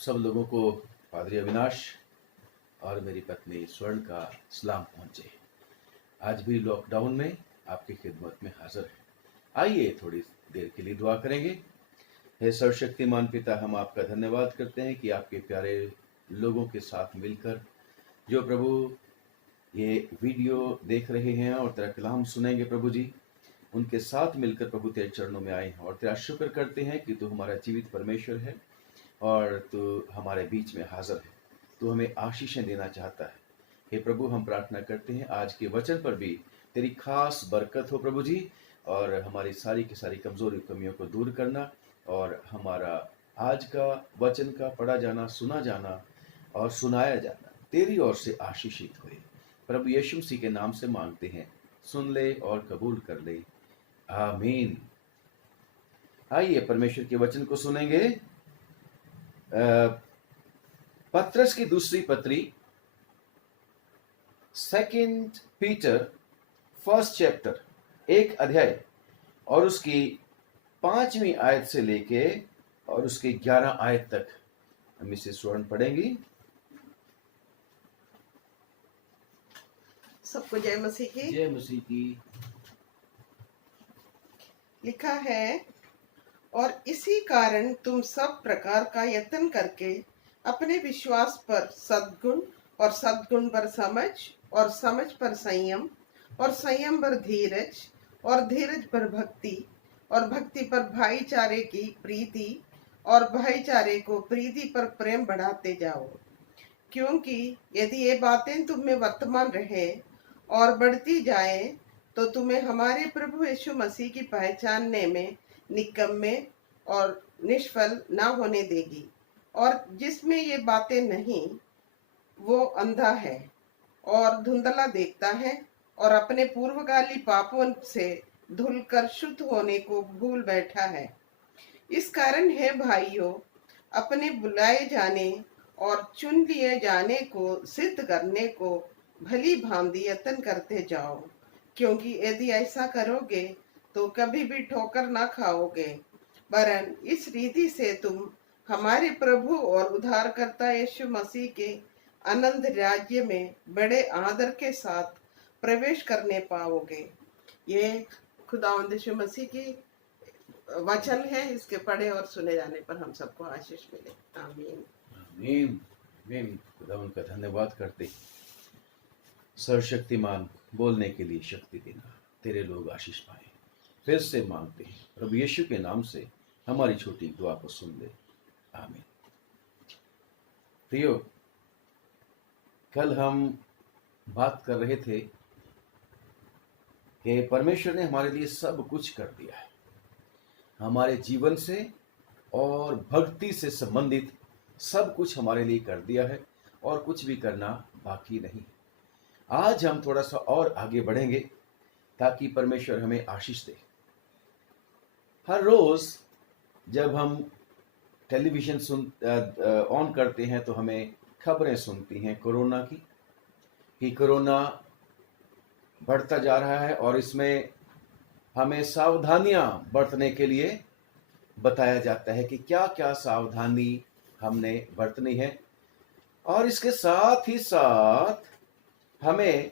सब लोगों को पादरी अविनाश और मेरी पत्नी स्वर्ण का सलाम पहुंचे। आज भी लॉकडाउन में आपकी खिदमत में हाजिर है। आइए थोड़ी देर के लिए दुआ करेंगे। हे सर्वशक्तिमान पिता, हम आपका धन्यवाद करते हैं कि आपके प्यारे लोगों के साथ मिलकर जो प्रभु ये वीडियो देख रहे हैं और तेरा कलाम सुनेंगे प्रभु जी, उनके साथ मिलकर प्रभु तेरे चरणों में आए हैं और तेरा शुक्र करते हैं कि तू हमारा जीवित परमेश्वर है और तू हमारे बीच में हाजिर है। तू हमें आशीषें देना चाहता है। हे प्रभु, हम प्रार्थना करते हैं आज के वचन पर भी तेरी खास बरकत हो प्रभु जी, और हमारी सारी की सारी कमजोरी कमियों को दूर करना और हमारा आज का वचन का पढ़ा जाना, सुना जाना और सुनाया जाना तेरी ओर से आशीषित हुए। प्रभु यीशु मसीह के नाम से मांगते हैं, सुन ले और कबूल कर ले, आमीन। आइए परमेश्वर के वचन को सुनेंगे। पत्रस की दूसरी पत्री, 2 पीटर 1 चैप्टर, 1 अध्याय और उसकी 5वीं आयत से लेके और उसकी 11 आयत तक हम इसे स्वर्ण पढ़ेंगी। सबको जय मसीह की। जय मसीह की। लिखा है, और इसी कारण तुम सब प्रकार का यत्न करके अपने विश्वास पर सद्गुण और सद्गुण पर समझ और समझ पर संयम और संयम पर धीरज और धीरज पर भक्ति और भक्ति पर भाईचारे की प्रीति और भाईचारे को प्रीति पर प्रेम बढ़ाते जाओ। क्योंकि यदि ये बातें तुम में वर्तमान रहे और बढ़ती जाए तो तुम्हें हमारे प्रभु यीशु मसीह की पहचानने में निकम्मे और निष्फल ना होने देगी। और जिसमें ये बातें नहीं, वो अंधा है और धुंधला देखता है और अपने पूर्वकाली पापों से धुलकर शुद्ध होने को भूल बैठा है। इस कारण है भाइयों, अपने बुलाए जाने और चुन लिए जाने को सिद्ध करने को भली भांति यत्न करते जाओ, क्योंकि यदि ऐसा करोगे तो कभी भी ठोकर ना खाओगे, वरन इस रीति से तुम हमारे प्रभु और उद्धारकर्ता यीशु मसीह के अनंत राज्य में बड़े आदर के साथ प्रवेश करने पाओगे। ये खुदावंद यीशु मसीह की वचन है। इसके पढ़े और सुने जाने पर हम सबको आशीष मिले। आमीन आमीन आमीन। खुदावंद का धन्यवाद करते, सर्वशक्तिमान बोलने के लिए शक्ति देना, तेरे लोग आशीष पाए। फिर से मांगते हैं प्रभु यीशु के नाम से हमारी छोटी दुआ को सुन ले, आमीन। प्रियो, कल हम बात कर रहे थे कि परमेश्वर ने हमारे लिए सब कुछ कर दिया है। हमारे जीवन से और भक्ति से संबंधित सब कुछ हमारे लिए कर दिया है और कुछ भी करना बाकी नहीं। आज हम थोड़ा सा और आगे बढ़ेंगे ताकि परमेश्वर हमें आशीष दे। हर रोज जब हम टेलीविजन ऑन करते हैं तो हमें खबरें सुनती हैं कोरोना की, कि कोरोना बढ़ता जा रहा है और इसमें हमें सावधानियां बरतने के लिए बताया जाता है कि क्या क्या सावधानी हमने बरतनी है। और इसके साथ ही साथ हमें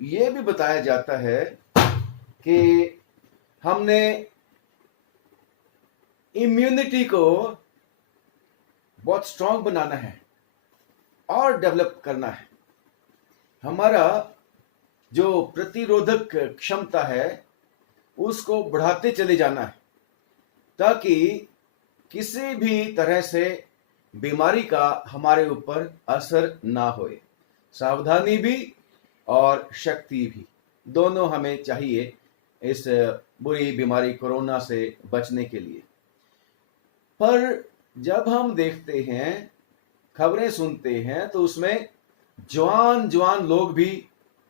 ये भी बताया जाता है कि हमने इम्यूनिटी को बहुत स्ट्रांग बनाना है और डेवलप करना है। हमारा जो प्रतिरोधक क्षमता है उसको बढ़ाते चले जाना है, ताकि किसी भी तरह से बीमारी का हमारे ऊपर असर ना होए। सावधानी भी और शक्ति भी, दोनों हमें चाहिए इस बुरी बीमारी कोरोना से बचने के लिए। पर जब हम देखते हैं, खबरें सुनते हैं, तो उसमें जवान जवान लोग भी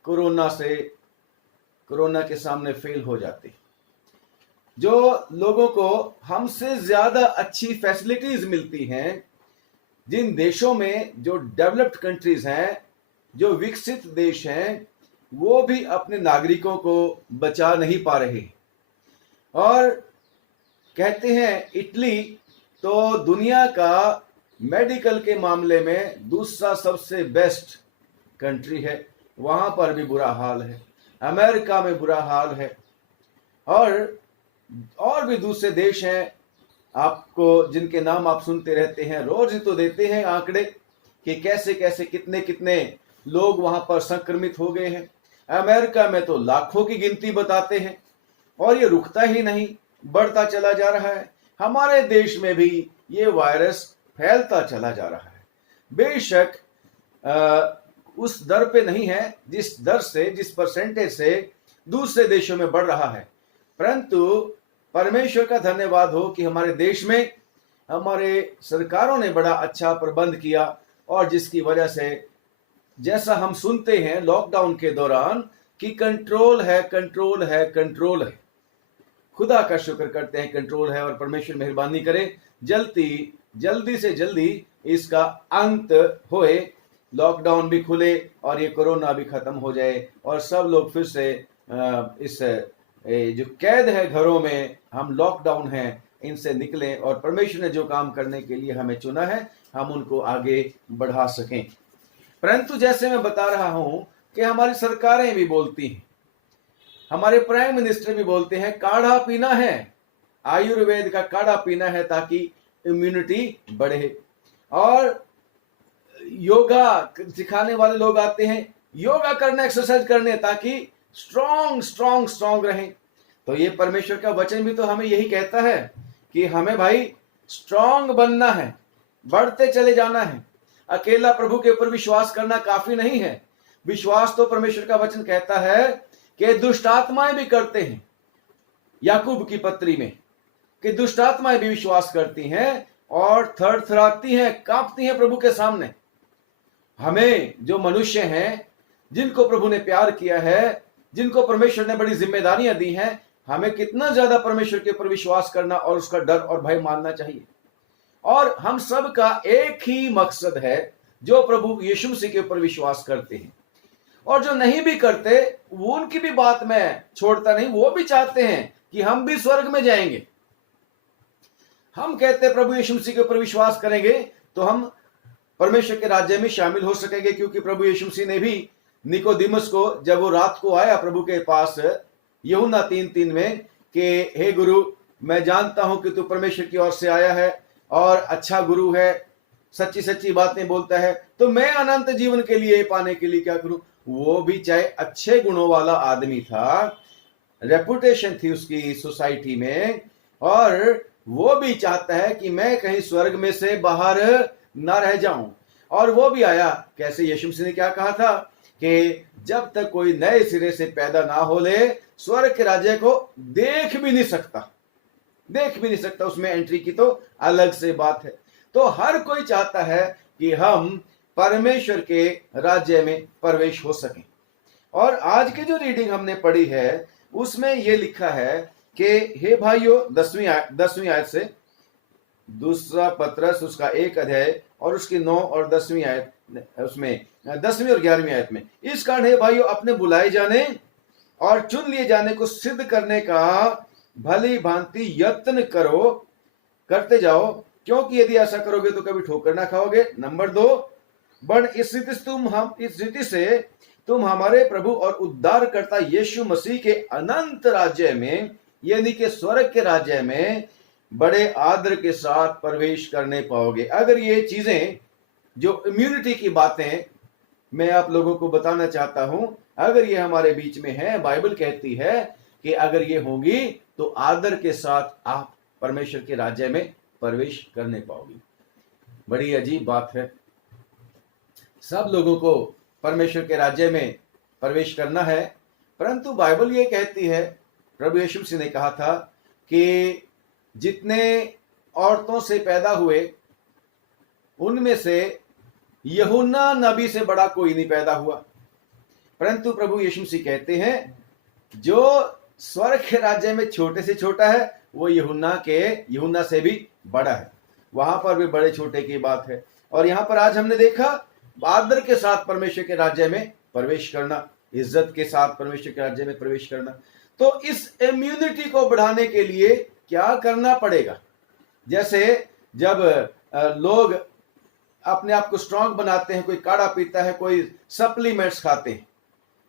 कोरोना के सामने फेल हो जाते। जो लोगों को हमसे ज्यादा अच्छी फैसिलिटीज मिलती हैं, जिन देशों में जो डेवलप्ड कंट्रीज हैं, जो विकसित देश हैं, वो भी अपने नागरिकों को बचा नहीं पा रहे। और कहते हैं इटली तो दुनिया का मेडिकल के मामले में दूसरा सबसे बेस्ट कंट्री है, वहां पर भी बुरा हाल है, अमेरिका में बुरा हाल है, और भी दूसरे देश हैं आपको जिनके नाम आप सुनते रहते हैं, रोज ही तो देते हैं आंकड़े कि कैसे कैसे कितने कितने लोग वहां पर संक्रमित हो गए हैं। अमेरिका में तो लाखों की गिनती बताते हैं और ये रुकता ही नहीं, बढ़ता चला जा रहा है। हमारे देश में भी ये वायरस फैलता चला जा रहा है। बेशक उस दर पे नहीं है जिस दर से, जिस परसेंटेज से दूसरे देशों में बढ़ रहा है, परंतु परमेश्वर का धन्यवाद हो कि हमारे देश में हमारे सरकारों ने बड़ा अच्छा प्रबंध किया, और जिसकी वजह से जैसा हम सुनते हैं लॉकडाउन के दौरान कि कंट्रोल है, कंट्रोल है, कंट्रोल है। खुदा का शुक्र करते हैं कंट्रोल है, और परमेश्वर मेहरबानी करे जल्दी से जल्दी इसका अंत होए, लॉकडाउन भी खुले और ये कोरोना भी खत्म हो जाए, और सब लोग फिर से इस जो कैद है घरों में, हम लॉकडाउन हैं, इनसे निकलें, और परमेश्वर ने जो काम करने के लिए हमें चुना है हम उनको आगे बढ़ा सकें। परंतु जैसे मैं बता रहा हूं कि हमारी सरकारें भी बोलती हैं, हमारे प्राइम मिनिस्टर भी बोलते हैं काढ़ा पीना है, आयुर्वेद का काढ़ा पीना है ताकि इम्यूनिटी बढ़े, और योगा सिखाने वाले लोग आते हैं योगा करने, एक्सरसाइज करने, ताकि स्ट्रॉन्ग रहें। तो ये परमेश्वर का वचन भी तो हमें यही कहता है कि हमें भाई स्ट्रॉन्ग बनना है, बढ़ते चले जाना है। अकेला प्रभु के ऊपर विश्वास करना काफी नहीं है। विश्वास तो परमेश्वर का वचन कहता है कि दुष्ट आत्माएं भी करते हैं, याकूब की पत्री में, कि दुष्ट आत्माएं भी विश्वास करती हैं और थरथराती हैं, कांपती हैं प्रभु के सामने। हमें जो मनुष्य हैं, जिनको प्रभु ने प्यार किया है, जिनको परमेश्वर ने बड़ी जिम्मेदारियां दी हैं, हमें कितना ज्यादा परमेश्वर के ऊपर विश्वास करना और उसका डर और भय मानना चाहिए। और हम सब का एक ही मकसद है, जो प्रभु यीशु मसीह के ऊपर विश्वास करते हैं, और जो नहीं भी करते वो उनकी भी बात मैं छोड़ता नहीं, वो भी चाहते हैं कि हम भी स्वर्ग में जाएंगे। हम कहते हैं प्रभु यीशु मसीह के ऊपर विश्वास करेंगे तो हम परमेश्वर के राज्य में शामिल हो सकेंगे, क्योंकि प्रभु यीशु मसीह ने भी निकोदिमस को, जब वो रात को आया प्रभु के पास यूहन्ना 3:3 में, कि हे गुरु, मैं जानता हूं कि तू परमेश्वर की ओर से आया है और अच्छा गुरु है, सच्ची सच्ची बातें बोलता है, तो मैं अनंत जीवन के लिए पाने के लिए क्या करूं। वो भी चाहे अच्छे गुणों वाला आदमी था, रेपुटेशन थी उसकी सोसाइटी में, और वो भी चाहता है कि मैं कहीं स्वर्ग में से बाहर ना रह जाऊं। और वो भी आया, कैसे यीशु मसीह ने क्या कहा था कि जब तक कोई नए सिरे से पैदा ना हो ले, स्वर्ग के राज्य को देख भी नहीं सकता, उसमें एंट्री की तो अलग से बात है। तो हर कोई चाहता है कि हम परमेश्वर के राज्य में प्रवेश हो सकें। और आज की जो रीडिंग हमने पढ़ी है उसमें यह लिखा है कि हे भाइयों, 10वीं आयत से, दूसरा पत्रस उसका 1 अध्याय और उसकी 9 और 10वीं आयत, उसमें 10वीं और 11वीं आयत में, इस कारण हे भाइयों अपने बुलाए जाने और चुन लिए जाने को सिद्ध करने का भली भांति यत्न करते जाओ, क्योंकि यदि ऐसा करोगे तो कभी ठोकर ना खाओगे। नंबर 2, बड़ इस रीति से तुम हमारे प्रभु और उद्धारकर्ता यीशु मसीह के अनंत राज्य में, यानी कि स्वर्ग के राज्य में, बड़े आदर के साथ प्रवेश करने पाओगे। अगर ये चीजें, जो इम्यूनिटी की बातें मैं आप लोगों को बताना चाहता हूं, अगर ये हमारे बीच में है, बाइबल कहती है कि अगर ये होगी तो आदर के साथ आप परमेश्वर के राज्य में प्रवेश करने पाओगे। बड़ी अजीब बात है। सब लोगों को परमेश्वर के राज्य में प्रवेश करना है, परंतु बाइबल ये कहती है, प्रभु यीशु मसीह ने कहा था कि जितने औरतों से पैदा हुए उनमें से यूहन्ना नबी से बड़ा कोई नहीं पैदा हुआ। परंतु प्रभु यीशु मसीह कहते हैं जो स्वर्ग के राज्य में छोटे से छोटा है वो यूहन्ना से भी बड़ा है। वहां पर भी बड़े छोटे की बात है। और यहां पर आज हमने देखा आदर के साथ परमेश्वर के राज्य में प्रवेश करना, इज्जत के साथ परमेश्वर के राज्य में प्रवेश करना। तो इस इम्यूनिटी को बढ़ाने के लिए क्या करना पड़ेगा? जैसे जब लोग अपने आप को स्ट्रांग बनाते हैं, कोई काढ़ा पीता है, कोई सप्लीमेंट्स खाते हैं,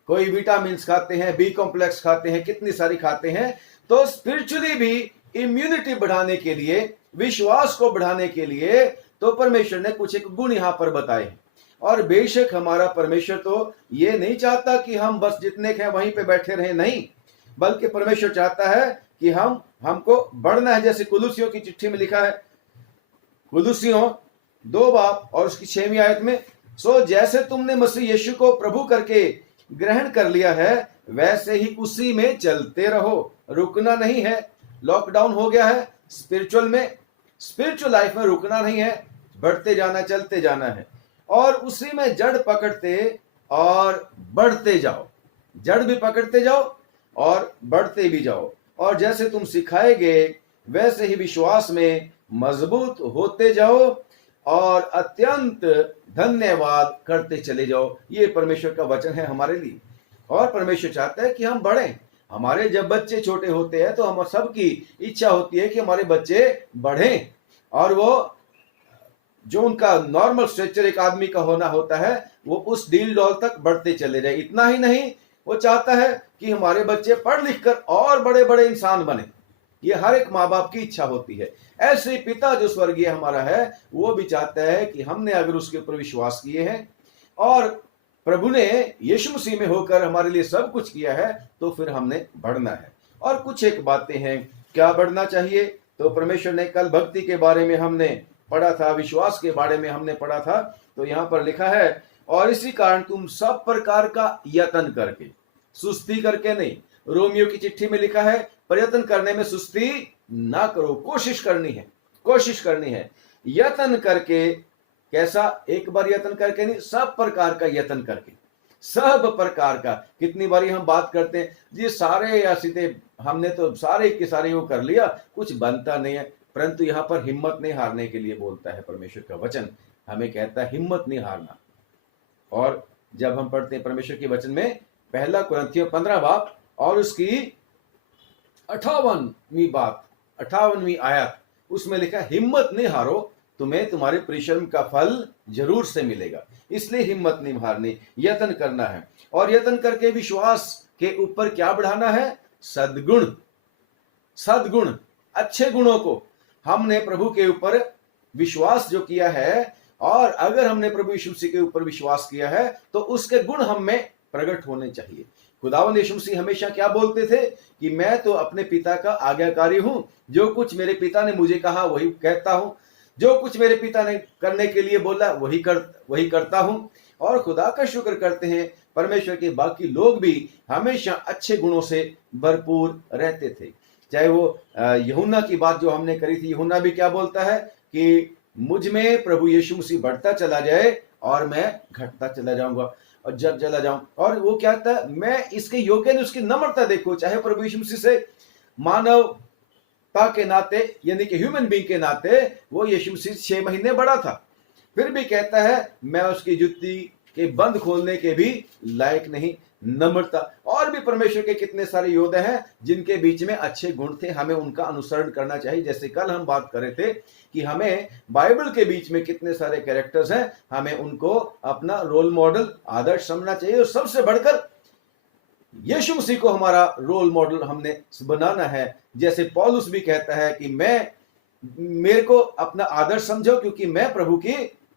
कोई विटामिन्स खाते हैं, बी कॉम्प्लेक्स खाते हैं, कितनी सारी खाते हैं। तो स्पिरिचुअली भी इम्यूनिटी बढ़ाने के लिए, विश्वास को बढ़ाने के लिए तो परमेश्वर ने कुछ एक गुण यहां पर बताए हैं। और बेशक हमारा परमेश्वर तो ये नहीं चाहता कि हम बस जितने हैं वहीं पे बैठे रहें, नहीं, बल्कि परमेश्वर चाहता है कि हमको बढ़ना है। जैसे कुलुसियों की चिट्ठी में लिखा है, कुलुसियों 2 बाब और उसकी 6वीं आयत में, सो जैसे तुमने मसीह यीशु को प्रभु करके ग्रहण कर लिया है, वैसे ही उसी में चलते रहो। रुकना नहीं है। लॉकडाउन हो गया है स्पिरिचुअल में, स्पिरिचुअल लाइफ में रुकना नहीं है, बढ़ते जाना, चलते जाना है और उसी में जड़ पकड़ते और बढ़ते जाओ। जड़ भी पकड़ते जाओ और बढ़ते भी जाओ, और जैसे तुम सिखाए गए वैसे ही विश्वास में मजबूत होते जाओ और अत्यंत धन्यवाद करते चले जाओ। ये परमेश्वर का वचन है हमारे लिए। और परमेश्वर चाहता है कि हम बढ़ें। हमारे जब बच्चे छोटे होते हैं तो हम सबकी इच्छा होती है कि हमारे बच्चे बढ़ें, और वो जो उनका नॉर्मल स्ट्रक्चर एक आदमी का होना होता है वो उस डील डॉल तक बढ़ते चले जाए। इतना ही नहीं, वो चाहता है कि हमारे बच्चे पढ़ लिख कर और बड़े बड़े इंसान बने। ये हर एक माँ बाप की इच्छा होती है। ऐसे पिता जो स्वर्गीय हमारा है वो भी चाहता है कि हमने अगर उसके ऊपर विश्वास किए हैं और प्रभु ने यीशु मसीह में होकर हमारे लिए सब कुछ किया है, तो फिर हमने बढ़ना है। और कुछ एक बातें हैं क्या बढ़ना चाहिए। तो परमेश्वर ने कल भक्ति के बारे में हमने पढ़ा था, विश्वास के बारे में हमने पढ़ा था। तो यहां पर लिखा है, और इसी कारण तुम सब प्रकार का यत्न करके, सुस्ती करके नहीं। रोमियो की चिट्ठी में लिखा है, प्रयत्न करने में सुस्ती ना करो, कोशिश करनी है, कोशिश करनी है। यत्न करके, कैसा, एक बार यत्न करके नहीं, सब प्रकार का यत्न करके, सब प्रकार का। कितनी बारी हम बात करते हैं जी सारे या सीधे हमने तो सारे के सारे वो कर लिया, कुछ बनता नहीं है। परंतु यहाँ पर हिम्मत नहीं हारने के लिए बोलता है परमेश्वर का वचन, हमें कहता है हिम्मत नहीं हारना। और जब हम पढ़ते हैं परमेश्वर के वचन में 1 कुरिन्थियों 15 बाब और उसकी 58वीं बात, 58वीं आयत, उसमें लिखा हिम्मत नहीं हारो, तुम्हें तुम्हारे परिश्रम का फल जरूर से मिलेगा। इसलिए हिम्मत नहीं हारनी, यत्न करना है। और यत्न करके विश्वास के ऊपर क्या बढ़ाना है, सद्गुण, सद्गुण, अच्छे गुणों को। हमने प्रभु के ऊपर विश्वास जो किया है, और अगर हमने प्रभु यीशु मसीह के ऊपर विश्वास किया है तो उसके गुण हम में प्रकट होने चाहिए। खुदावंद यीशु मसीह हमेशा क्या बोलते थे कि मैं तो अपने पिता का आज्ञाकारी हूं, जो कुछ मेरे पिता ने मुझे कहा वही कहता हूं, जो कुछ मेरे पिता ने करने के लिए बोला वही करता हूं। और खुदा का शुक्र करते हैं, परमेश्वर के बाकी लोग भी हमेशा अच्छे गुणों से भरपूर रहते थे। चाहे वो यूहन्ना की बात जो हमने करी थी, यूहन्ना भी क्या बोलता है कि मुझ में प्रभु यीशु मसीह बढ़ता चला जाए और मैं घटता चला जाऊंगा और जब चला जाऊं। और वो क्या कहता है, मैं इसके योग्य नहीं, उसकी नम्रता देखो। चाहे प्रभु यीशु मसीह से मानवता के नाते, यानी कि ह्यूमन बीइंग के नाते वो यीशु मसीह 6 महीने बड़ा था, फिर भी कहता है मैं उसकी जुत्ती के बंद खोलने के भी लायक नहीं। नम्रता। और भी परमेश्वर के कितने सारे योद्धा हैं जिनके बीच में अच्छे गुण थे, हमें उनका अनुसरण करना चाहिए। जैसे कल हम बात कर रहे थे कि हमें बाइबल के बीच में कितने सारे कैरेक्टर्स हैं, हमें उनको अपना रोल मॉडल, आदर्श समझना चाहिए। और सबसे बढ़कर यीशु मसीह को हमारा रोल मॉडल हमने बनाना है। जैसे पौलुस भी कहता है कि मेरे को अपना आदर्श समझो, क्योंकि मैं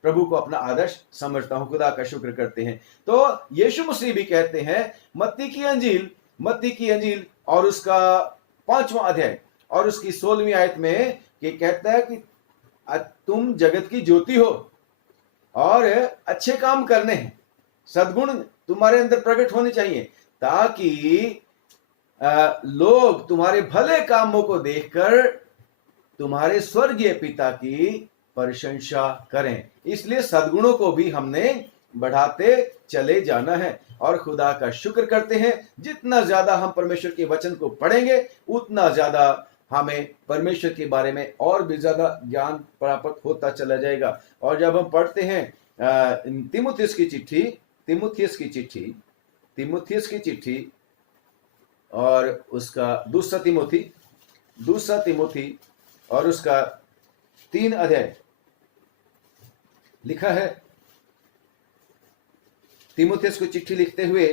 प्रभु को अपना आदर्श समझता हूं। खुदा का शुक्र करते हैं। तो यीशु मसीह भी कहते हैं मत्ती की अंजील और उसका 5वां अध्याय और उसकी 16वीं आयत में कि कहता है कि तुम जगत की ज्योति हो और अच्छे काम करने हैं, सद्गुण तुम्हारे अंदर प्रकट होने चाहिए, ताकि लोग तुम्हारे भले कामों को देखकर तुम्हारे स्वर्गीय पिता की प्रशंसा करें। इसलिए सद्गुणों को भी हमने बढ़ाते चले जाना है। और खुदा का शुक्र करते हैं, जितना ज्यादा हम परमेश्वर के वचन को पढ़ेंगे उतना ज्यादा हमें परमेश्वर के बारे में और भी ज्यादा ज्ञान प्राप्त होता चला जाएगा। और जब हम पढ़ते हैं तीमुथियुस की चिट्ठी और उसका दूसरा तिमुथी और उसका 3 अध्याय लिखा है, तीमुथियुस को चिट्ठी लिखते हुए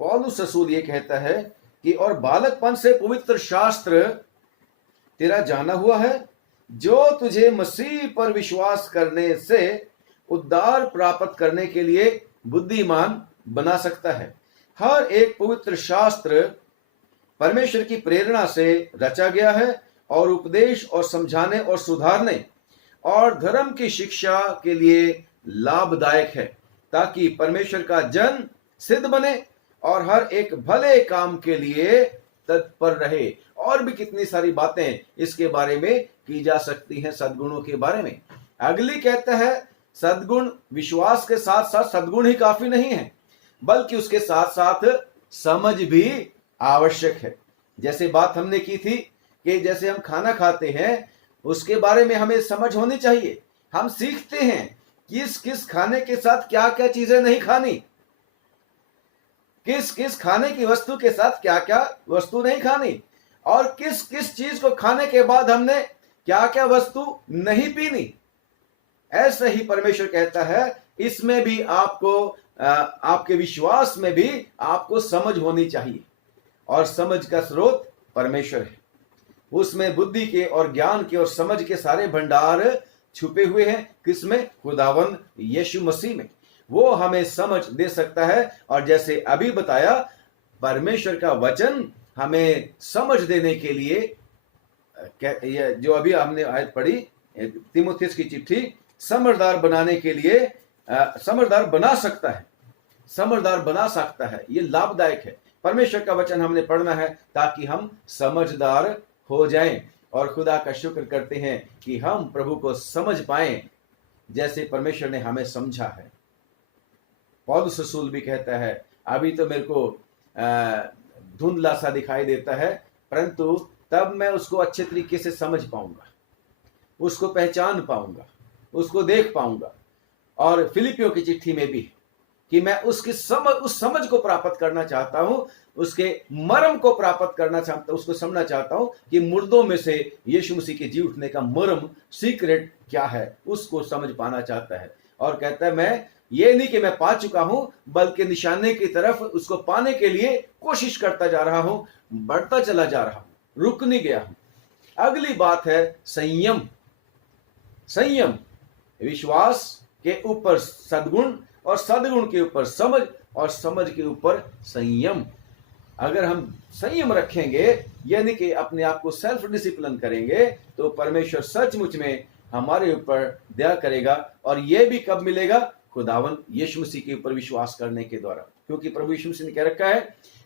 पौलुस रसूल ये कहता है कि और बालकपन से पवित्र शास्त्र तेरा जाना हुआ है, जो तुझे मसीह पर विश्वास करने से उद्धार प्राप्त करने के लिए बुद्धिमान बना सकता है। हर एक पवित्र शास्त्र परमेश्वर की प्रेरणा से रचा गया है और उपदेश और समझाने और सुधारने और धर्म की शिक्षा के लिए लाभदायक है, ताकि परमेश्वर का जन सिद्ध बने और हर एक भले काम के लिए तत्पर रहे। और भी कितनी सारी बातें इसके बारे में की जा सकती हैं, सद्गुणों के बारे में। अगली कहता है, सद्गुण विश्वास के साथ साथ सद्गुण ही काफी नहीं है, बल्कि उसके साथ साथ समझ भी आवश्यक है। जैसे बात हमने की थी कि जैसे हम खाना खाते हैं, उसके बारे में हमें समझ होनी चाहिए। हम सीखते हैं किस किस खाने के साथ क्या क्या चीजें नहीं खानी, किस किस खाने की वस्तु के साथ क्या क्या वस्तु नहीं खानी, और किस किस चीज को खाने के बाद हमने क्या क्या वस्तु नहीं पीनी। ऐसे ही परमेश्वर कहता है, इसमें भी आपको आपके विश्वास में भी आपको समझ होनी चाहिए, और समझ का स्रोत परमेश्वर है। उसमें बुद्धि के और ज्ञान के और समझ के सारे भंडार छुपे हुए हैं। किसमें? खुदावन यीशु मसीह में। वो हमें समझ दे सकता है। और जैसे अभी बताया, परमेश्वर का वचन हमें समझ देने के लिए, जो अभी हमने आयत पढ़ी तीमुथियुस की चिट्ठी, समझदार बनाने के लिए समझदार बना सकता है, समझदार बना सकता है। ये लाभदायक है। परमेश्वर का वचन हमने पढ़ना है ताकि हम समझदार हो जाएं, और खुदा का शुक्र करते हैं कि हम प्रभु को समझ पाएं जैसे परमेश्वर ने हमें समझा है। पौलुस रसूल भी कहता है, अभी तो मेरे को धुंधला सा दिखाई देता है, परंतु तब मैं उसको अच्छे तरीके से समझ पाऊंगा, उसको पहचान पाऊंगा, उसको देख पाऊंगा। और फिलिपियों की चिट्ठी में भी कि मैं उसकी उस समझ को प्राप्त करना चाहता हूं, उसके मर्म को प्राप्त करना चाहता हूं, उसको समझना चाहता हूं कि मुर्दों में से यीशु मसीह के जी उठने का मर्म, सीक्रेट क्या है, उसको समझ पाना चाहता है। और कहता है, मैं ये नहीं कि मैं पा चुका हूं, बल्कि निशाने की तरफ उसको पाने के लिए कोशिश करता जा रहा हूं, बढ़ता चला जा रहा हूं, रुक नहीं गया हूं। अगली बात है संयम। संयम, विश्वास के ऊपर सद्गुण, और सद्गुण के ऊपर समझ, और समझ के ऊपर संयम। अगर हम संयम रखेंगे, यानी कि अपने आप को सेल्फ डिसिप्लिन करेंगे, तो परमेश्वर सचमुच में हमारे ऊपर दया करेगा। और यह भी कब मिलेगा? खुदावन यीशु मसीह के ऊपर विश्वास करने के द्वारा। क्योंकि प्रभु यीशु मसीह ने कह रखा है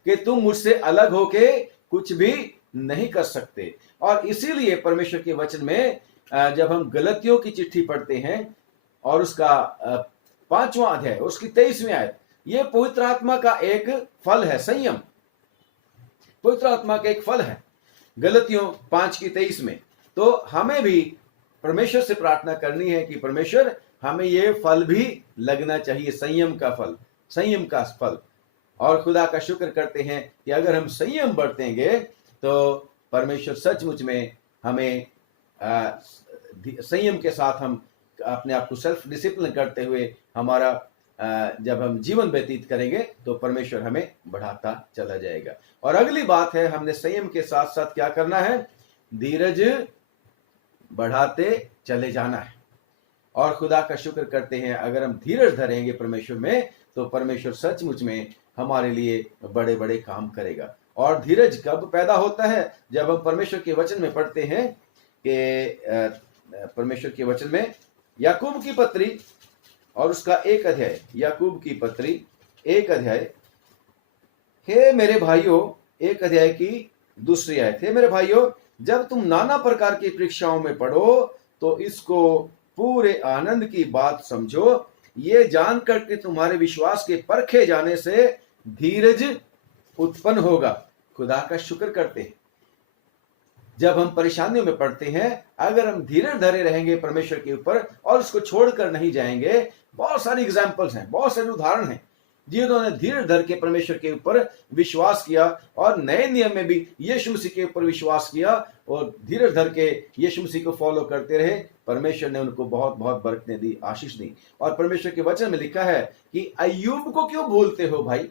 कि तुम मुझसे अलग होके कुछ भी नहीं कर सकते। और इसीलिए परमेश्वर के वचन में जब हम गलतियों की चिट्ठी पढ़ते हैं और उसका 5वां अध्याय, उसकी 23वीं आयत, ये पवित्र आत्मा का एक फल है। संयम पवित्र आत्मा का एक फल है, गलतियों 5:23 में। तो हमें भी परमेश्वर से प्रार्थना करनी है कि परमेश्वर, हमें ये फल भी लगना चाहिए, संयम का फल, संयम का फल। और खुदा का शुक्र करते हैं कि अगर हम संयम बरतेंगे तो परमेश्वर सचमुच में हमें संयम के साथ हम अपने आप को सेल्फ डिसिप्लिन करते हुए हमारा जब हम जीवन व्यतीत करेंगे तो परमेश्वर हमें बढ़ाता चला जाएगा। और अगली बात है, हमने संयम के साथ साथ क्या करना है? धीरज बढ़ाते चले जाना है। और खुदा का शुक्र करते हैं, अगर हम धीरज धरेंगे परमेश्वर में, तो परमेश्वर सचमुच में हमारे लिए बड़े बड़े काम करेगा। और धीरज कब पैदा होता है? जब हम परमेश्वर के वचन में पढ़ते हैं कि परमेश्वर के वचन में याकूब की पत्री और उसका 1 अध्याय, याकूब की पत्री 1 अध्याय, हे मेरे भाइयों, 1 अध्याय की 2री आयत, हे मेरे भाइयों, जब तुम नाना प्रकार की परीक्षाओं में पढ़ो तो इसको पूरे आनंद की बात समझो, ये जानकर कि तुम्हारे विश्वास के परखे जाने से धीरज उत्पन्न होगा। खुदा का शुक्र करते हैं, जब हम परेशानियों में पड़ते हैं, अगर हम धीरज धरे रहेंगे परमेश्वर के ऊपर और उसको छोड़कर नहीं जाएंगे। बहुत सारी एग्जाम्पल्स हैं, बहुत सारे उदाहरण हैं जिन्होंने धीरज धर के परमेश्वर के ऊपर विश्वास किया और नए नियम में भी यीशु मसीह के ऊपर विश्वास किया और धीरज धर के यीशु मसीह को फॉलो करते रहे, परमेश्वर ने उनको बहुत बहुत बरकतें दी, आशीष दी। और परमेश्वर के वचन में लिखा है कि अय्यूब को क्यों भूलते हो भाई?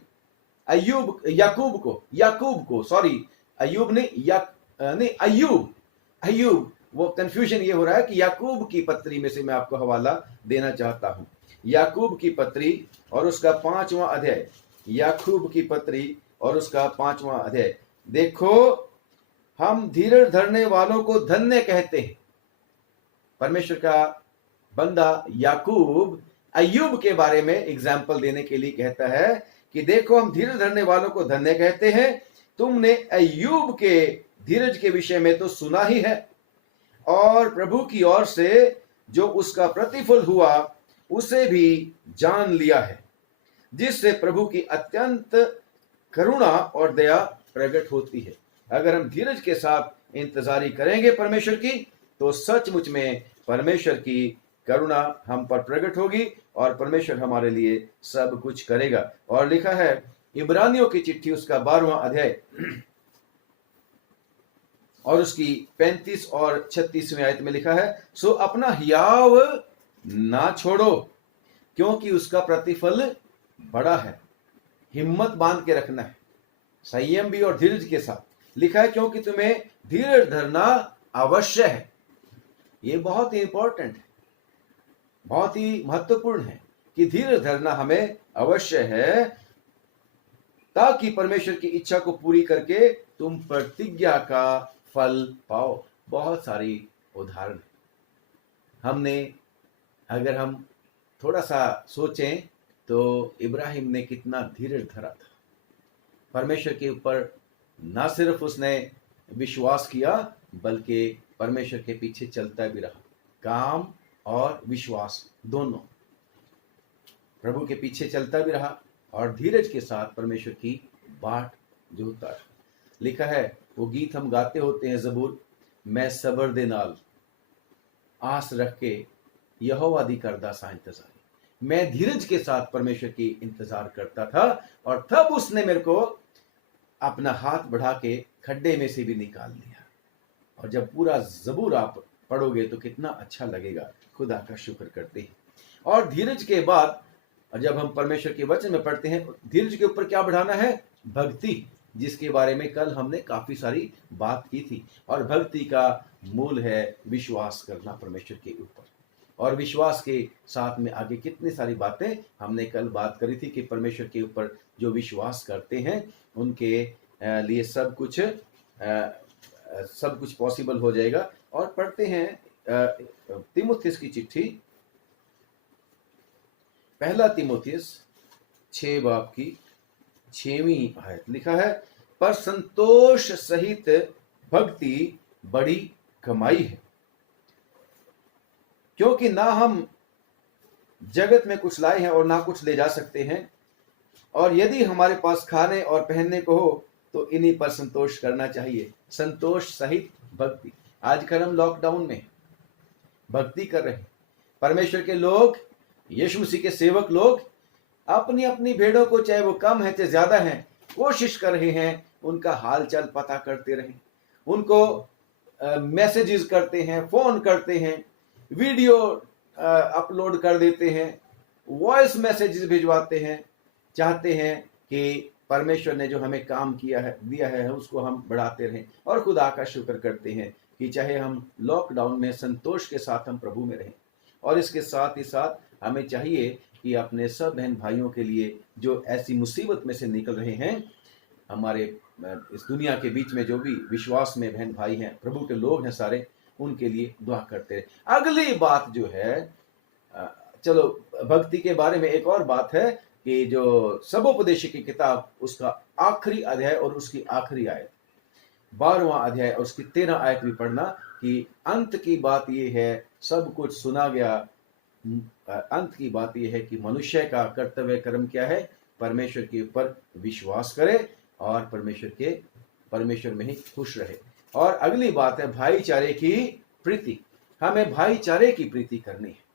याकूब को सॉरी, अय्यूब नहीं, अय्यूब, वो कंफ्यूजन ये हो रहा है कि याकूब की पत्री में से मैं आपको हवाला देना चाहता हूं। याकूब की पत्री और उसका 5वां अध्याय, याकूब की पत्री और उसका 5वां अध्याय। देखो, हम धीरज धरने वालों को धन्य कहते हैं। परमेश्वर का बंदा याकूब अय्यूब के बारे में एग्जाम्पल देने के लिए कहता है कि देखो, हम धीरज धरने वालों को धन्य कहते हैं। तुमने अय्यूब के धीरज के विषय में तो सुना ही है, और प्रभु की ओर से जो उसका प्रतिफल हुआ उसे भी जान लिया है, जिससे प्रभु की अत्यंत करुणा और दया प्रकट होती है। अगर हम धीरज के साथ इंतजारी करेंगे परमेश्वर की, तो सचमुच में परमेश्वर की करुणा हम पर प्रकट होगी और परमेश्वर हमारे लिए सब कुछ करेगा। और लिखा है इब्रानियों की चिट्ठी उसका 12वां अध्याय और उसकी 35 और 36वें आयत में लिखा है, सो अपना हियाव ना छोड़ो, क्योंकि उसका प्रतिफल बड़ा है। हिम्मत बांध के रखना है, संयम भी और धीरज के साथ। लिखा है क्योंकि तुम्हें धीरज धरना अवश्य है। ये बहुत ही इंपॉर्टेंट है, बहुत ही महत्वपूर्ण है कि धीरज धरना हमें अवश्य है, ताकि परमेश्वर की इच्छा को पूरी करके तुम प्रतिज्ञा का फल पाओ। बहुत सारी उदाहरण हमने, अगर हम थोड़ा सा सोचें तो इब्राहिम ने कितना धीरज धरा था। परमेश्वर के ऊपर ना सिर्फ उसने विश्वास किया, बल्कि परमेश्वर के पीछे चलता भी रहा। काम और विश्वास दोनों, प्रभु के पीछे चलता भी रहा और धीरज के साथ परमेश्वर की बाट जोता रहा। लिखा है, वो गीत हम गाते होते हैं ज़बूर, मैं सबर दे नाल आस रख के यहोवा दी करदा सा इंतजार। मैं धीरज के साथ परमेश्वर की इंतजार करता था और तब उसने मेरे को अपना हाथ बढ़ा के खड्डे में से भी निकाल लिया। और जब पूरा ज़बूर आप पढ़ोगे तो कितना अच्छा लगेगा। खुदा का शुक्र करते हैं। और धीरज के बाद जब हम परमेश्वर के वचन में पढ़ते हैं, धीरज के ऊपर क्या बढ़ाना है? भक्ति, जिसके बारे में कल हमने काफी सारी बात की थी। और भक्ति का मूल है विश्वास करना परमेश्वर के ऊपर। और विश्वास के साथ में आगे कितनी सारी बातें हमने कल बात करी थी कि परमेश्वर के ऊपर जो विश्वास करते हैं उनके लिए सब कुछ पॉसिबल हो जाएगा। और पढ़ते हैं तीमुथियुस की चिट्ठी, पहला तीमुथियुस 6 बाब की 6वीं आयत। लिखा है, पर संतोष सहित भक्ति बड़ी कमाई है, क्योंकि ना हम जगत में कुछ लाए हैं और ना कुछ ले जा सकते हैं, और यदि हमारे पास खाने और पहनने को हो तो इन्हीं पर संतोष करना चाहिए। संतोष सहित भक्ति। आजकल हम लॉकडाउन में भक्ति कर रहे हैं। परमेश्वर के लोग, यीशु मसीह के सेवक लोग अपनी अपनी भेड़ों को, चाहे वो कम है चाहे ज्यादा है, कोशिश कर रहे हैं उनका हाल चाल पता करते रहें, उनको मैसेजेस करते हैं, फोन करते हैं, वीडियो अपलोड कर देते हैं, वॉइस मैसेजेस भिजवाते हैं। चाहते हैं कि परमेश्वर ने जो हमें काम दिया है उसको हम बढ़ाते रहें। और खुदा का शुक्र करते हैं कि चाहे हम लॉकडाउन में संतोष के साथ हम प्रभु में रहें। और इसके साथ ही साथ हमें चाहिए कि अपने सब बहन भाइयों के लिए जो ऐसी मुसीबत में से निकल रहे हैं, हमारे इस दुनिया के बीच में जो भी विश्वास में बहन भाई हैं, प्रभु के लोग हैं सारे, उनके लिए दुआ करते रहे। अगली बात जो है, चलो भक्ति के बारे में एक और बात है कि जो सबोपदेश की किताब उसका आखिरी अध्याय और उसकी आखिरी आयत, 12वां अध्याय और उसकी 13 आयत भी पढ़ना कि अंत की बात यह है, सब कुछ सुना गया। अंत की बात यह है कि मनुष्य का कर्तव्य कर्म क्या है? परमेश्वर के ऊपर विश्वास करे और परमेश्वर में ही खुश रहे। और अगली बात है भाईचारे की प्रीति। हमें भाईचारे की प्रीति करनी है,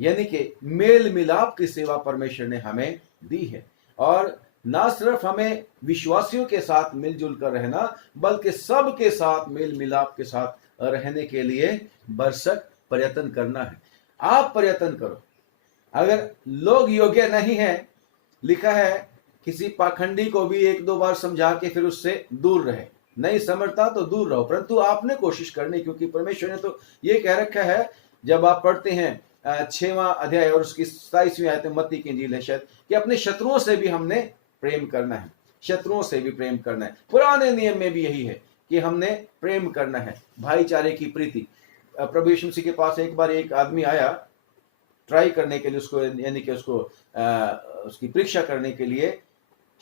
यानी कि मेल मिलाप की सेवा परमेश्वर ने हमें दी है। और ना सिर्फ हमें विश्वासियों के साथ मिलजुल कर रहना, बल्कि सबके साथ मेल मिलाप के साथ रहने के लिए भरसक प्रयत्न करना है। आप प्रयत्न करो। अगर लोग योग्य नहीं है, लिखा है किसी पाखंडी को भी एक दो बार समझा के फिर उससे दूर रहे, नहीं समझता तो दूर रहो, परंतु आपने कोशिश करनी, क्योंकि परमेश्वर ने तो ये कह रखा है। जब आप पढ़ते हैं 6वां अध्याय और उसकी 27वीं आयत में, मत्ती की इंजील है शायद, कि अपने शत्रुओं से भी हमने प्रेम करना है, शत्रुओं से भी प्रेम करना है। पुराने नियम में भी यही है कि हमने प्रेम करना है, भाईचारे की प्रीति। प्रभु यीशु मसीह के पास एक बार एक आदमी आया ट्राई करने के लिए, उसको यानी कि उसको उसकी परीक्षा करने के लिए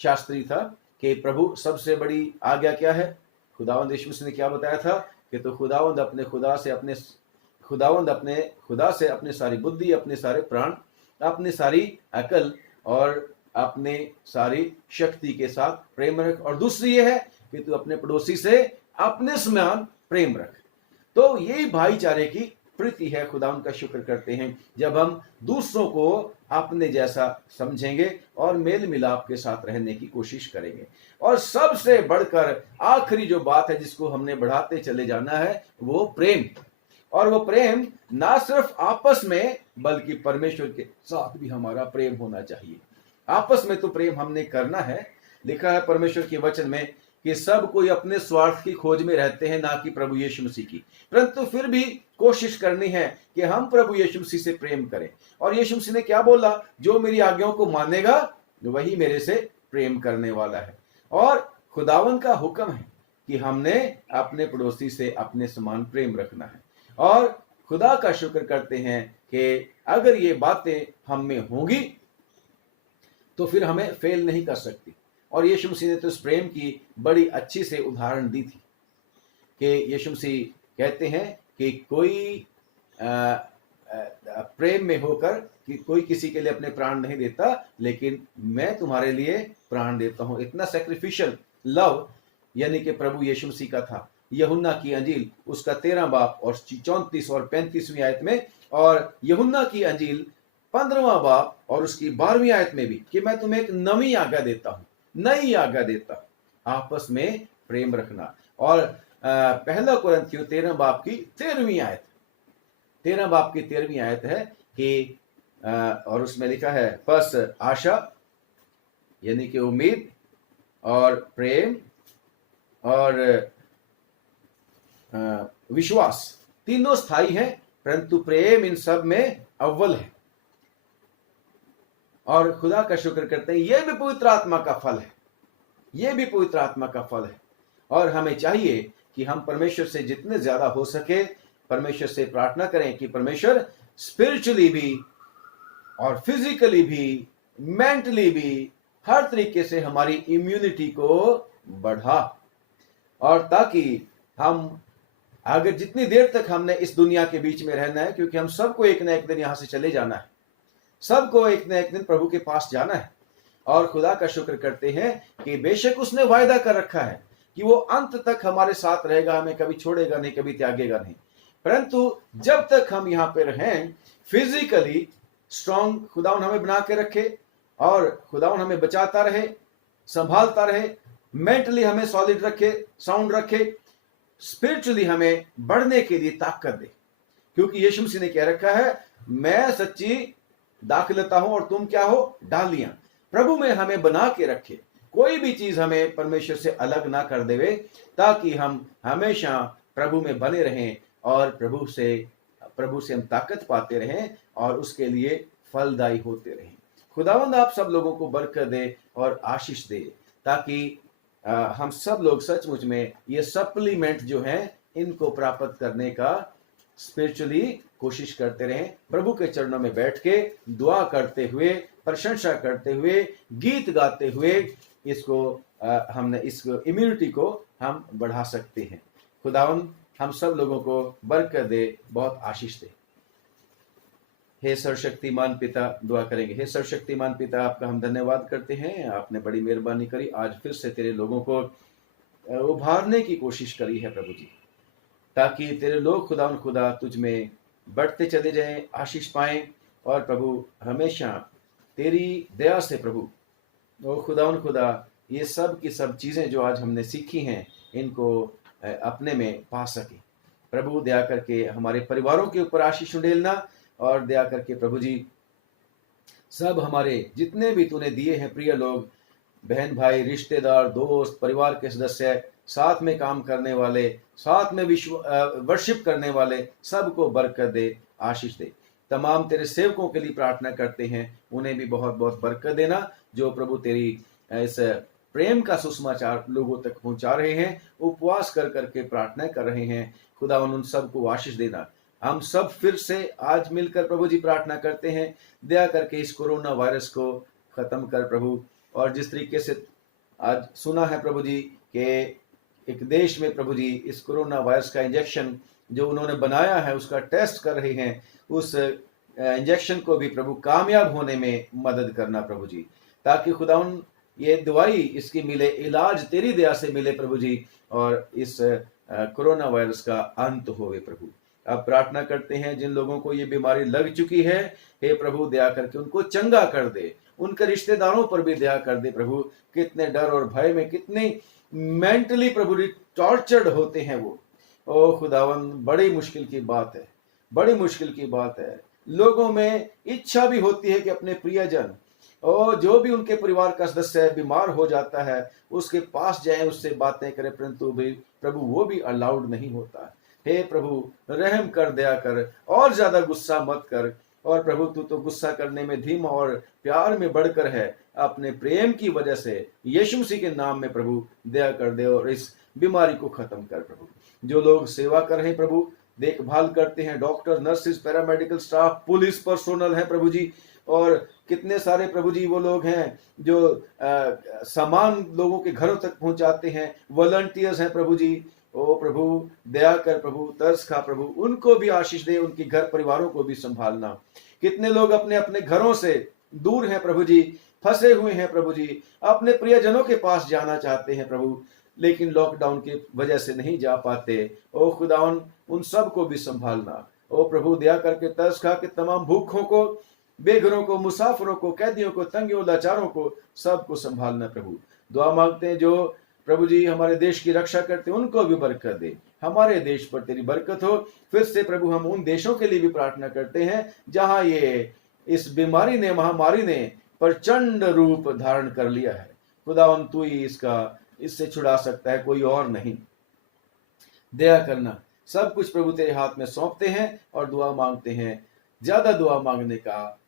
शास्त्री था कि प्रभु सबसे बड़ी आज्ञा क्या है। खुदावंद यीशु मसीह ने क्या बताया था कि तो खुदावंद अपने खुदा से अपने सारी बुद्धि, अपने सारे प्राण, अपने सारी अकल और अपने सारी शक्ति के साथ प्रेम रख, और दूसरी ये है कि तू अपने पड़ोसी से अपने समान प्रेम रख। तो यही भाईचारे की प्रीति है। खुदा उनका शुक्र करते हैं जब हम दूसरों को अपने जैसा समझेंगे और मेल मिलाप के साथ रहने की कोशिश करेंगे। और सबसे बढ़कर आखिरी जो बात है जिसको हमने बढ़ाते चले जाना है, वो प्रेम। और वो प्रेम ना सिर्फ आपस में बल्कि परमेश्वर के साथ भी हमारा प्रेम होना चाहिए। आपस में तो प्रेम हमने करना है। लिखा है परमेश्वर के वचन में कि सब कोई अपने स्वार्थ की खोज में रहते हैं, ना कि प्रभु यीशु मसीह की, परंतु फिर भी कोशिश करनी है कि हम प्रभु यीशु मसीह से प्रेम करें। और यीशु मसीह ने क्या बोला, जो मेरी आज्ञाओं को मानेगा वही मेरे से प्रेम करने वाला है। और खुदावन का हुक्म है कि हमने अपने पड़ोसी से अपने समान प्रेम रखना है। और खुदा का शुक्र करते हैं कि अगर ये बातें हम में होंगी तो फिर हमें फेल नहीं कर सकती। और यीशु मसीह ने तो इस प्रेम की बड़ी अच्छी से उदाहरण दी थी कि यीशु मसीह कहते हैं कि कोई प्रेम में होकर कि कोई किसी के लिए अपने प्राण नहीं देता, लेकिन मैं तुम्हारे लिए प्राण देता हूं। इतना सैक्रिफिशियल लव यानी कि प्रभु यीशु मसीह का था। यूहन्ना की अंजील उसका 13 बाब और 34 और 35वीं आयत में, और यूहन्ना की अंजील 15वां बाब और उसकी 12वीं आयत में भी, कि मैं तुम्हें एक नई आज्ञा देता हूं, नई आज्ञा देता हूं, आपस में प्रेम रखना। और पहला कुरिन्थियों 13 बाब की 13वीं आयत, 13 बाब की 13वीं आयत है कि और उसमें लिखा है, बस आशा यानी कि उम्मीद और प्रेम और विश्वास तीनों स्थायी हैं, परंतु प्रेम इन सब में अव्वल है। और खुदा का शुक्र करते हैं, यह भी पवित्र आत्मा का फल है, यह भी पवित्र आत्मा का फल है। और हमें चाहिए कि हम परमेश्वर से जितने ज्यादा हो सके परमेश्वर से प्रार्थना करें कि परमेश्वर स्पिरिचुअली भी और फिजिकली भी, मेंटली भी, हर तरीके से हमारी इम्यूनिटी को बढ़ा, और ताकि हम अगर जितनी देर तक हमने इस दुनिया के बीच में रहना है, क्योंकि हम सबको एक ना एक दिन यहां से चले जाना है, सबको एक ना एक दिन प्रभु के पास जाना है। और खुदा का शुक्र करते हैं कि बेशक उसने वायदा कर रखा है कि वो अंत तक हमारे साथ रहेगा, हमें कभी छोड़ेगा नहीं, कभी त्यागेगा नहीं। परंतु जब तक हम यहाँ पे रहें, फिजिकली स्ट्रॉन्ग खुदावन हमें बना के रखे और खुदावन हमें बचाता रहे, संभालता रहे, मेंटली हमें सॉलिड रखे, साउंड रखे, स्पिरिचुअली हमें बढ़ने के लिए ताकत दे। क्योंकि यीशु मसीह ने कह रखा है, मैं सच्ची दाखलता हूं और तुम क्या हो, डालियां। प्रभु में हमें बना के रखे, कोई भी चीज हमें परमेश्वर से अलग ना कर देवे, ताकि हम हमेशा प्रभु में बने रहें और प्रभु से हम ताकत पाते रहें और उसके लिए फलदायी होते रहें। खुदावंद आप सब लोगों को बरकत दे और आशीष दे, ताकि हम सब लोग सचमुच में ये सप्लीमेंट जो है इनको प्राप्त करने का स्पिरिचुअली कोशिश करते रहें। प्रभु के चरणों में बैठ के दुआ करते हुए, प्रशंसा करते हुए, गीत गाते हुए हमने इस इम्यूनिटी को हम बढ़ा सकते हैं। खुदावन हम सब लोगों को बरकत दे, बहुत आशीष दे। हे सर्वशक्तिमान पिता, दुआ करेंगे। हे सर्वशक्तिमान पिता, आपका हम धन्यवाद करते हैं, आपने बड़ी मेहरबानी करी, आज फिर से तेरे लोगों को उभारने की कोशिश करी है प्रभु जी, ताकि तेरे लोग खुदा तुझ में बढ़ते चले जाएं, आशीष पाएं और प्रभु हमेशा तेरी दया से प्रभु ओ खुदा, ये सब की सब चीज़ें जो आज हमने सीखी हैं, इनको अपने में पा सके। प्रभु दया करके हमारे परिवारों के ऊपर आशीष उंडेलना, और दया करके प्रभु जी सब हमारे जितने भी तूने दिए हैं प्रिय लोग, बहन भाई, रिश्तेदार, दोस्त, परिवार के सदस्य, साथ में काम करने वाले, साथ में वर्शिप करने वाले, सबको बरकत दे, आशीष दे। तमाम तेरे सेवकों के लिए प्रार्थना करते हैं, उन्हें भी बहुत बहुत बरकत देना, जो प्रभु तेरी इस प्रेम का सुसमाचार लोगों तक पहुंचा रहे हैं, उपवास कर करके प्रार्थना कर रहे हैं। खुदा उन सबको आशीष देना। हम सब फिर से आज मिलकर प्रभु जी प्रार्थना करते हैं, दया करके इस कोरोना वायरस को खत्म कर प्रभु। और जिस तरीके से आज सुना है प्रभु जी कि एक देश में प्रभु जी इस कोरोना वायरस का इंजेक्शन जो उन्होंने बनाया है उसका टेस्ट कर रहे हैं, उस इंजेक्शन को भी प्रभु कामयाब होने में मदद करना प्रभु जी, ताकि खुदाउन ये दवाई इसकी मिले, इलाज तेरी दया से मिले प्रभु जी, और इस कोरोना वायरस का अंत होवे प्रभु। अब प्रार्थना करते हैं जिन लोगों को ये बीमारी लग चुकी है, हे प्रभु दया करके उनको चंगा कर दे, उनके रिश्तेदारों पर भी दया कर दे प्रभु। कितने डर और भय में, कितनी मेंटली प्रभु टॉर्चर्ड होते हैं वो। ओ खुदावन, बड़ी मुश्किल की बात है, बड़ी मुश्किल की बात है। लोगों में इच्छा भी होती है कि अपने प्रियजन और जो भी उनके परिवार का सदस्य बीमार हो जाता है उसके पास जाएं, उससे बातें करें, परंतु भी प्रभु वो भी अलाउड नहीं होता। हे प्रभु रहम कर, दया कर, और ज्यादा गुस्सा मत कर। और प्रभु तू तो गुस्सा करने में धीमा और प्यार में बढ़कर है, अपने प्रेम की वजह से यीशु मसीह के नाम में प्रभु दया कर दे और इस बीमारी को खत्म कर प्रभु। जो लोग सेवा कर रहे हैं प्रभु, देखभाल करते हैं, doctor, nurses, paramedical staff, police personnel है प्रभु जी, और कितने सारे प्रभु जी वो लोग हैं जो सामान लोगों के घरों तक पहुंचाते हैं, वॉलंटियर्स हैं प्रभु जी। ओ प्रभु दया कर प्रभु, तरस खा प्रभु, उनको भी आशीष दे, उनके घर परिवारों को भी संभालना। कितने लोग अपने अपने घरों से दूर हैं प्रभु जी, फंसे हुए हैं प्रभु जी, अपने प्रियजनों के पास जाना चाहते हैं प्रभु, लेकिन लॉकडाउन की वजह से नहीं जा पाते। ओ खुदावन, उन सबको भी संभालना। ओ प्रभु दया करके तरस खा के तमाम भूखों को, बेघरों को, मुसाफिरों को, कैदियों को, तंगियों, लाचारों को, सबको संभालना प्रभु। दुआ मांगते हैं जो प्रभु जी हमारे देश की रक्षा करते हैं, उनको भी बरकत दे, हमारे देश पर तेरी बरकत हो। फिर से प्रभु हम उन देशों के लिए भी प्रार्थना करते हैं जहां ये इस बीमारी ने, महामारी ने प्रचंड रूप धारण कर लिया है। खुदावन तू ही इससे छुड़ा सकता है, कोई और नहीं। दया करना, सब कुछ प्रभु तेरे हाथ में सौंपते हैं और दुआ मांगते हैं, ज्यादा दुआ मांगने का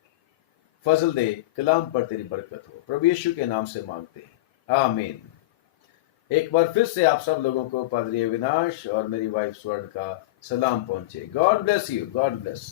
फजल दे, कलाम पर तेरी बरकत हो, प्रभु यीशु के नाम से मांगते हैं, आमीन। एक बार फिर से आप सब लोगों को पादरी अविनाश और मेरी वाइफ स्वर्ण का सलाम पहुंचे। God bless you, God bless.